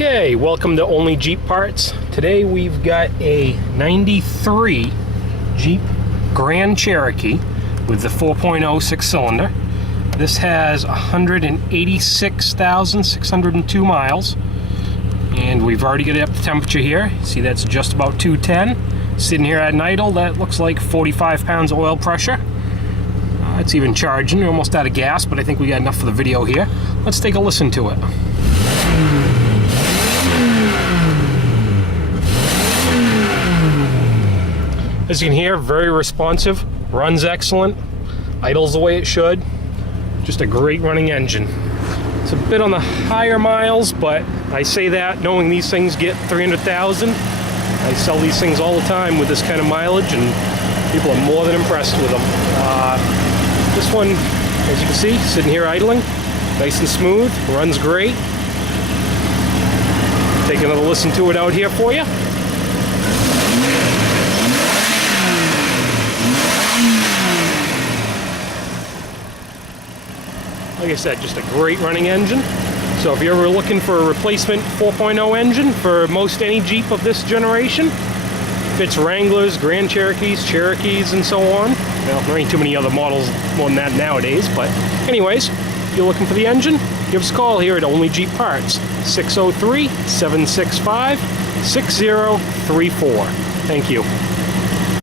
Okay, welcome to Only Jeep Parts. Today we've got a 93 Jeep Grand Cherokee with the 4.0 six-cylinder. This has 186,602 miles, and we've already got it up to temperature here. See, that's just about 210. Sitting here at an idle, that looks like 45 pounds of oil pressure. It's even charging. We're almost out of gas, but I think we got enough for the video here. Let's take a listen to it. As you can hear, very responsive, runs excellent, idles the way it should. Just a great running engine. It's a bit on the higher miles, but I say that knowing these things get 300,000. I sell these things all the time with this kind of mileage, and people are more than impressed with them. This one, as you can see, sitting here idling, nice and smooth, runs great. Take another listen to it out here for you. Like I said, just a great running engine. So if you're ever looking for a replacement 4.0 engine for most any Jeep of this generation, fits Wranglers, Grand Cherokees, Cherokees, and so on. Well, there ain't too many other models more than that nowadays, but anyways, if you're looking for the engine, give us a call here at Only Jeep Parts, 603-765-6034. Thank you.